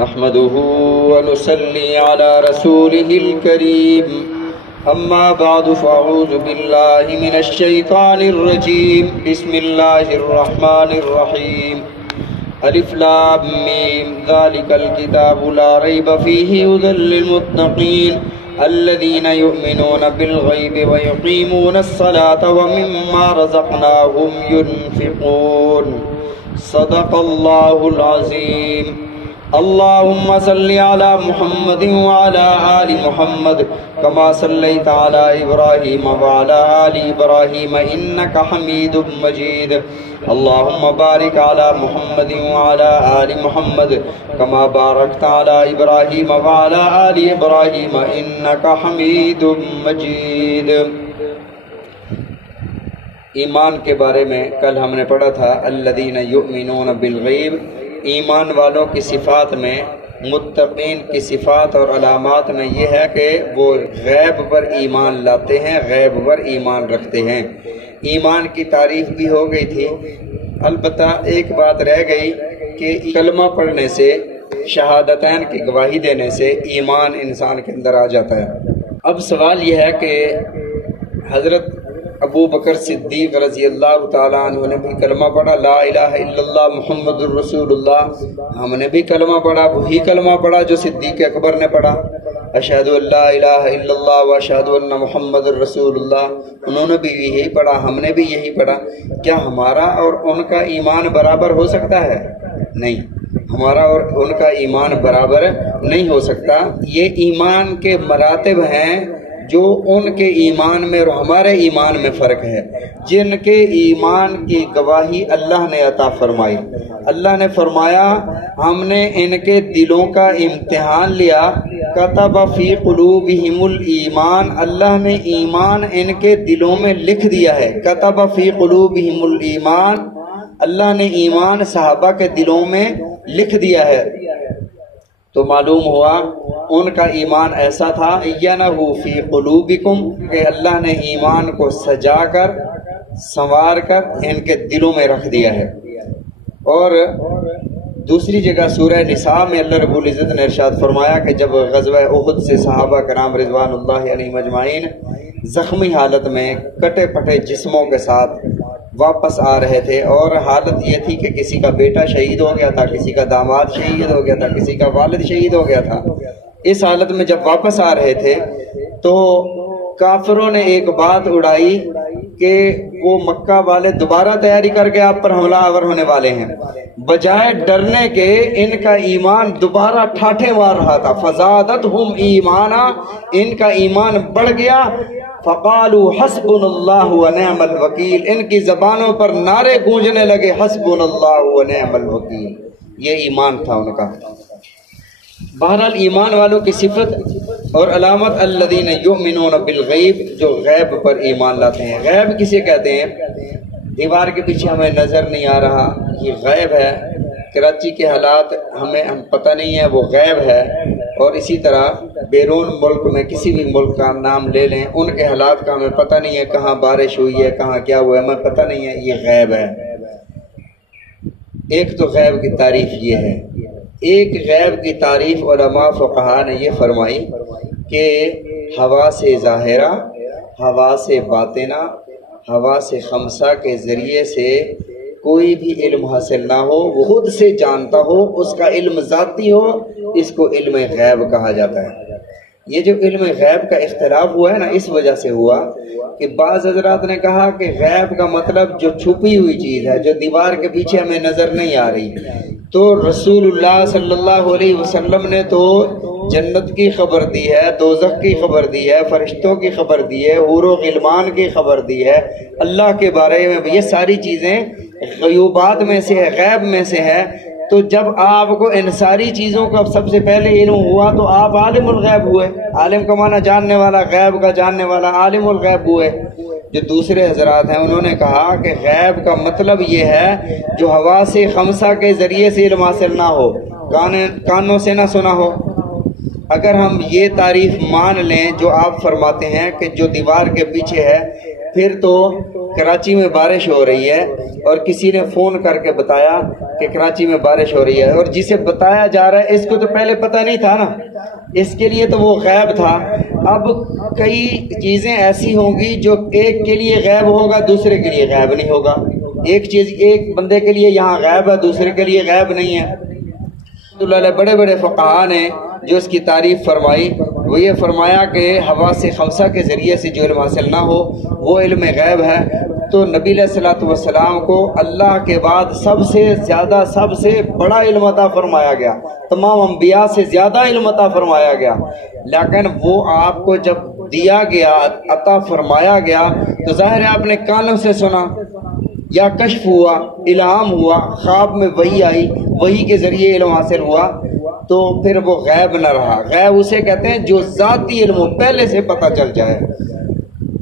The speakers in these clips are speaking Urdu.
نحمده ونصلي على رسوله الكريم أما بعد فأعوذ بالله من الشيطان الرجيم بسم الله الرحمن الرحيم ألف لام ميم ذلك الكتاب لا ريب فيه هدى للمتقين الذين يؤمنون بالغيب ويقيمون الصلاة ومما رزقناهم ينفقون صدق الله العظيم اللهم صل على محمد وعلى آل محمد كما صليت على إبراهيم وعلى آل إبراهيم إنك حميد مجيد اللهم بارك على محمد وعلى آل محمد كما باركت على إبراهيم وعلى آل إبراهيم إنك حميد مجيد۔ ایمان کے بارے میں کل ہم نے پڑھا تھا الذین یؤمنون بالغیب، ایمان والوں کی صفات میں، متقین کی صفات اور علامات میں یہ ہے کہ وہ غیب پر ایمان لاتے ہیں، غیب پر ایمان رکھتے ہیں۔ ایمان کی تعریف بھی ہو گئی تھی، البتہ ایک بات رہ گئی کہ کلمہ پڑھنے سے، شہادتین کی گواہی دینے سے ایمان انسان کے اندر آ جاتا ہے۔ اب سوال یہ ہے کہ حضرت ابو بکر صدیق رضی اللہ تعالیٰ عنہ نے بھی کلمہ پڑھا، لا الہ الا اللہ محمد الرسول اللہ، ہم نے بھی کلمہ پڑھا، وہی کلمہ پڑھا جو صدیق اکبر نے پڑھا، اشہد ان لا الہ الا اللہ و اشہد ان محمد الرسول اللہ، انہوں نے بھی یہی پڑھا، ہم نے بھی یہی پڑھا۔ کیا ہمارا اور ان کا ایمان برابر ہو سکتا ہے؟ نہیں، ہمارا اور ان کا ایمان برابر نہیں ہو سکتا۔ یہ ایمان کے مراتب ہیں جو ان کے ایمان میں اور ہمارے ایمان میں فرق ہے، جن کے ایمان کی گواہی اللہ نے عطا فرمائی۔ اللہ نے فرمایا ہم نے ان کے دلوں کا امتحان لیا، کتب فی قلوبہم الایمان، اللہ نے ایمان ان کے دلوں میں لکھ دیا ہے۔ کتب فی قلوبہم الایمان، اللہ نے ایمان صحابہ کے دلوں میں لکھ دیا ہے۔ تو معلوم ہوا ان کا ایمان ایسا تھا یَنَهُ فِي قُلُوبِكُمْ کہ اللہ نے ایمان کو سجا کر، سنوار کر ان کے دلوں میں رکھ دیا ہے۔ اور دوسری جگہ سورہ نساء میں اللہ رب العزت نے ارشاد فرمایا کہ جب غزوہ احد سے صحابہ کرام رضوان اللہ علیہم اجمعین زخمی حالت میں کٹے پٹے جسموں کے ساتھ واپس آ رہے تھے، اور حالت یہ تھی کہ کسی کا بیٹا شہید ہو گیا تھا، کسی کا داماد شہید ہو گیا تھا، کسی کا والد شہید ہو گیا تھا۔ اس حالت میں جب واپس آ رہے تھے تو کافروں نے ایک بات اڑائی کہ وہ مکہ والے دوبارہ تیاری کر کے آپ پر حملہ آور ہونے والے ہیں۔ بجائے ڈرنے کے ان کا ایمان دوبارہ ٹھاٹھے مار رہا تھا، فزادتہم ایمانا، ان کا ایمان بڑھ گیا۔ فقالوا حسبنا اللہ ونعم الوکیل، ان کی زبانوں پر نعرے گونجنے لگے حسبنا اللہ ونعم الوکیل، یہ ایمان تھا ان کا۔ بہرحال ایمان والوں کی صفت اور علامت الذین یؤمنون بالغیب، جو غیب پر ایمان لاتے ہیں۔ غیب کسے کہتے ہیں؟ دیوار کے پیچھے ہمیں نظر نہیں آ رہا، یہ غیب ہے۔ کراچی کے حالات ہم پتہ نہیں ہے، وہ غیب ہے۔ اور اسی طرح بیرون ملک میں کسی بھی ملک کا نام لے لیں، ان کے حالات کا ہمیں پتہ نہیں ہے، کہاں بارش ہوئی ہے، کہاں کیا ہوا ہے، ہمیں پتہ نہیں ہے، یہ غیب ہے۔ ایک تو غیب کی تعریف یہ ہے۔ ایک غیب کی تعریف علماء فقہا نے یہ فرمائی کہ حواس ظاہرہ، حواس باطنہ، حواس خمسہ کے ذریعے سے کوئی بھی علم حاصل نہ ہو، وہ خود سے جانتا ہو، اس کا علم ذاتی ہو، اس کو علم غیب کہا جاتا ہے۔ یہ جو علم غیب کا اختلاف ہوا ہے نا، اس وجہ سے ہوا کہ بعض حضرات نے کہا کہ غیب کا مطلب جو چھپی ہوئی چیز ہے، جو دیوار کے پیچھے ہمیں نظر نہیں آ رہی۔ تو رسول اللہ صلی اللہ علیہ وسلم نے تو جنت کی خبر دی ہے، دوزخ کی خبر دی ہے، فرشتوں کی خبر دی ہے، حور و غلمان کی خبر دی ہے، اللہ کے بارے میں، یہ ساری چیزیں غیوبات میں سے ہے، غیب میں سے ہے۔ تو جب آپ کو ان ساری چیزوں کا سب سے پہلے علم ہوا تو آپ عالم الغیب ہوئے۔ عالم کا معنی جاننے والا، غیب کا جاننے والا، عالم الغیب ہوئے۔ جو دوسرے حضرات ہیں انہوں نے کہا کہ غیب کا مطلب یہ ہے جو حواس خمسہ کے ذریعے سے علم حاصل نہ ہو، کانوں سے نہ سنا ہو۔ اگر ہم یہ تعریف مان لیں جو آپ فرماتے ہیں کہ جو دیوار کے پیچھے ہے، پھر تو کراچی میں بارش ہو رہی ہے اور کسی نے فون کر کے بتایا کہ کراچی میں بارش ہو رہی ہے، اور جسے بتایا جا رہا ہے اس کو تو پہلے پتہ نہیں تھا نا، اس کے لیے تو وہ غیب تھا۔ اب کئی چیزیں ایسی ہوں گی جو ایک کے لیے غیب ہوگا، دوسرے کے لیے غیب نہیں ہوگا۔ ایک چیز ایک بندے کے لیے یہاں غیب ہے، دوسرے کے لیے غیب نہیں ہے۔ تو بڑے بڑے فقہاء نے جو اس کی تعریف فرمائی وہ یہ فرمایا کہ حواس خمسہ کے ذریعے سے جو علم حاصل نہ ہو وہ علم غیب ہے۔ تو نبی علیہ الصلوۃ والسلام کو اللہ کے بعد سب سے زیادہ سب سے بڑا علم عطا فرمایا گیا، تمام انبیاء سے زیادہ علم عطا فرمایا گیا، لیکن وہ آپ کو جب دیا گیا، عطا فرمایا گیا، تو ظاہر ہے آپ نے کانوں سے سنا یا کشف ہوا، الہام ہوا، خواب میں وحی آئی، وحی کے ذریعے علم حاصل ہوا، تو پھر وہ غیب نہ رہا۔ غیب اسے کہتے ہیں جو ذاتی علم پہلے سے پتہ چل جائے۔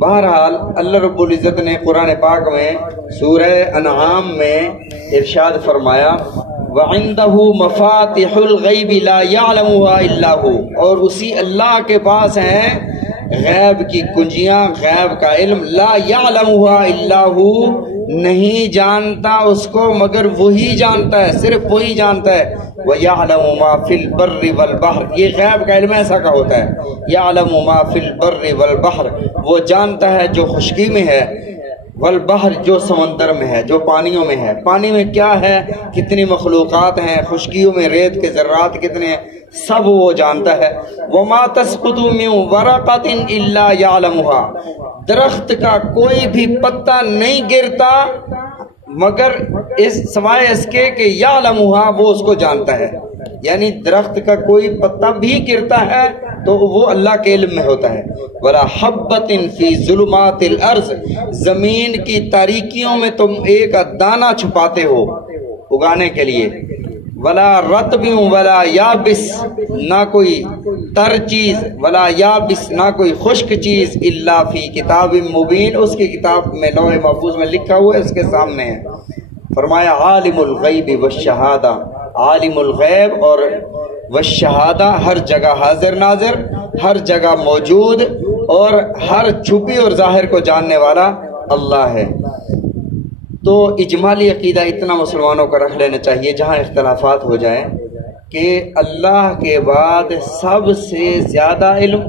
بہرحال اللہ رب العزت نے قرآن پاک میں سورہ انعام میں ارشاد فرمایا وَعِندَهُ مَفَاتِحُ الْغَيْبِ لَا يَعْلَمُهَا إِلَّا هُوَ، اور اسی اللہ کے پاس ہیں غیب کی کنجیاں، غیب کا علم، لا يَعْلَمُهَا إِلَّا هُوَ، نہیں جانتا اس کو مگر وہی جانتا ہے، صرف وہی جانتا ہے۔ وَيَعْلَمُ مَا فِي الْبَرِّ وَالْبَحْرِ، یہ غیب کا علم ایسا کا ہوتا ہے، يَعْلَمُ مَا فِي الْبَرِّ وَالْبَحْرِ، وہ جانتا ہے جو خشکی میں ہے، والبحر جو سمندر میں ہے، جو پانیوں میں ہے، پانی میں کیا ہے، کتنی مخلوقات ہیں، خشکیوں میں ریت کے ذرات کتنے ہیں، سب وہ جانتا ہے۔ وَمَا تَسْقُطُ مِن وَرَقَةٍ إِلَّا يَعْلَمُهَا، درخت کا کوئی بھی پتا نہیں گرتا مگر سوائے اس کے کہ یعلمها، وہ اس کو جانتا ہے، یعنی درخت کا کوئی پتا بھی گرتا ہے تو وہ اللہ کے علم میں ہوتا ہے۔ وَلَا حَبَّةٍ فِي ظُلُمَاتِ الْأَرْضِ، زمین کی تاریکیوں میں تم ایک دانہ چھپاتے ہو اگانے کے لیے۔ وَلَا رَطْبٍ وَلَا یابس، نہ کوئی تر چیز، وَلَا یابس، نہ کوئی خشک چیز، إِلَّا فِي کتاب مبین، اس کی کتاب میں لوح محفوظ میں لکھا ہوا ہے، اس کے سامنے ہے۔ فرمایا عالم الغیب والشہادہ، عالم الغیب اور والشہادہ، ہر جگہ حاضر ناظر، ہر جگہ موجود، اور ہر چھپی اور ظاہر کو جاننے والا اللہ ہے۔ تو اجمالی عقیدہ اتنا مسلمانوں کو رکھ لینا چاہیے، جہاں اختلافات ہو جائیں، کہ اللہ کے بعد سب سے زیادہ علم،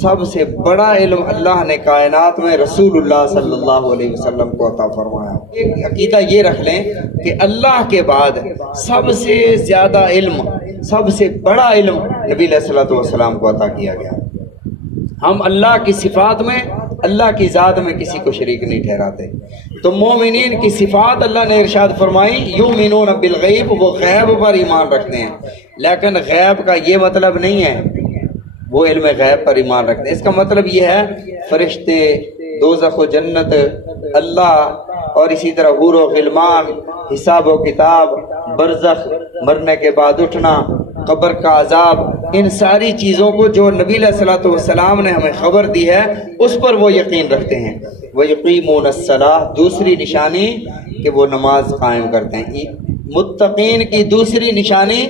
سب سے بڑا علم اللہ نے کائنات میں رسول اللہ صلی اللہ علیہ وسلم کو عطا فرمایا۔ ایک عقیدہ یہ رکھ لیں کہ اللہ کے بعد سب سے زیادہ علم، سب سے بڑا علم نبی علیہ الصلوۃ والسلام کو عطا کیا گیا۔ ہم اللہ کی صفات میں، اللہ کی ذات میں کسی کو شریک نہیں ٹھہراتے۔ تو مومنین کی صفات اللہ نے ارشاد فرمائی یؤمنون بالغیب، وہ غیب پر ایمان رکھتے ہیں، لیکن غیب کا یہ مطلب نہیں ہے وہ علم غیب پر ایمان رکھتے ہیں۔ اس کا مطلب یہ ہے فرشتے، دوزخ و جنت، اللہ، اور اسی طرح حور و غلمان، حساب و کتاب، برزخ، مرنے کے بعد اٹھنا، قبر کا عذاب، ان ساری چیزوں کو جو نبی علیہ الصلوۃ والسلام نے ہمیں خبر دی ہے اس پر وہ یقین رکھتے ہیں۔ وَيُقِيمُونَ الصَّلَاةَ، دوسری نشانی کہ وہ نماز قائم کرتے ہیں۔ متقین کی دوسری نشانی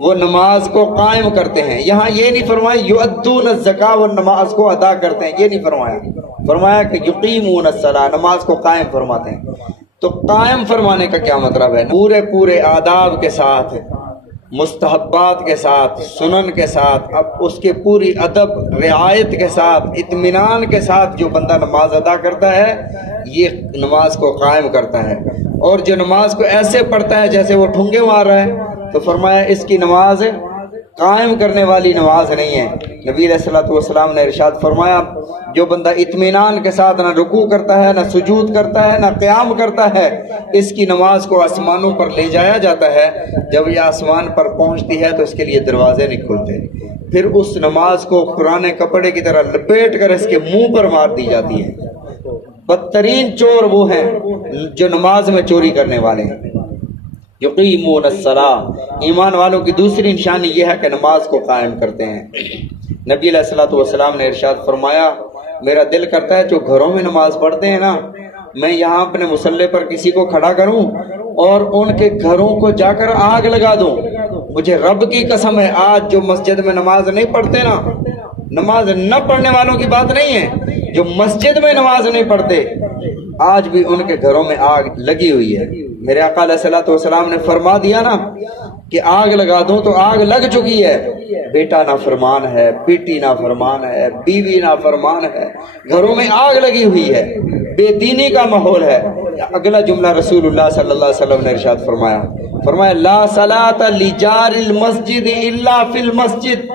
وہ نماز کو قائم کرتے ہیں۔ یہاں یہ نہیں فرمایا یؤدون الزکاۃ، وہ نماز کو ادا کرتے ہیں، یہ نہیں فرمایا، فرمایا کہ یقیمون الصلاۃ، نماز کو قائم فرماتے ہیں۔ تو قائم فرمانے کا کیا مطلب ہے؟ پورے آداب کے ساتھ، مستحبات کے ساتھ، سنن کے ساتھ، اب اس کے پوری ادب رعایت کے ساتھ، اطمینان کے ساتھ جو بندہ نماز ادا کرتا ہے یہ نماز کو قائم کرتا ہے۔ اور جو نماز کو ایسے پڑھتا ہے جیسے وہ ٹھونگے مار رہا ہے، تو فرمایا اس کی نماز قائم کرنے والی نماز نہیں ہے۔ نبی علیہ الصلوۃ والسلام نے ارشاد فرمایا جو بندہ اطمینان کے ساتھ نہ رکوع کرتا ہے، نہ سجود کرتا ہے، نہ قیام کرتا ہے، اس کی نماز کو آسمانوں پر لے جایا جاتا ہے۔ جب یہ آسمان پر پہنچتی ہے تو اس کے لیے دروازے نہیں کھلتے، پھر اس نماز کو پرانے کپڑے کی طرح لپیٹ کر اس کے منہ پر مار دی جاتی ہے۔ بدترین چور وہ ہیں جو نماز میں چوری کرنے والے ہیں۔ یقیمون الصلاۃ، ایمان والوں کی دوسری نشانی یہ ہے کہ نماز کو قائم کرتے ہیں۔ نبی علیہ الصلوۃ والسلام نے ارشاد فرمایا میرا دل کرتا ہے جو گھروں میں نماز پڑھتے ہیں نا، میں یہاں اپنے مصلی پر کسی کو کھڑا کروں اور ان کے گھروں کو جا کر آگ لگا دوں۔ مجھے رب کی قسم ہے آج جو مسجد میں نماز نہیں پڑھتے نا، نماز نہ پڑھنے والوں کی بات نہیں ہے، جو مسجد میں نماز نہیں پڑھتے آج بھی ان کے گھروں میں آگ لگی ہوئی ہے۔ میرے آقا علیہ الصلوۃ والسلام نے فرما دیا نا کہ آگ لگا دوں تو آگ لگ چکی ہے۔ بیٹا نافرمان ہے، بیٹی نافرمان ہے، بیوی نافرمان ہے، گھروں میں آگ لگی ہوئی ہے، بے دینی کا ماحول ہے۔ اگلا جملہ رسول اللہ صلی اللہ علیہ وسلم نے ارشاد فرمایا لا صلاۃ لجار المسجد الا فی المسجد،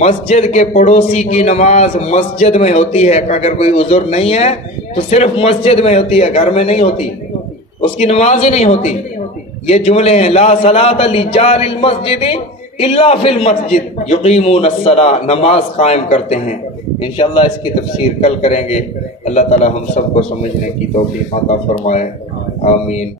مسجد کے پڑوسی کی نماز مسجد میں ہوتی ہے، اگر کوئی عذر نہیں ہے تو صرف مسجد میں ہوتی ہے، گھر میں نہیں ہوتی، اس کی نماز ہی نہیں ہوتی۔ یہ جملے ہیں لا صلاۃ لجار المسجد الا فی المسجد یقیمون الصلاۃ، نماز قائم کرتے ہیں۔ انشاءاللہ اس کی تفسیر کل کریں گے۔ اللہ تعالی ہم سب کو سمجھنے کی توفیق عطا فرمائے، آمین۔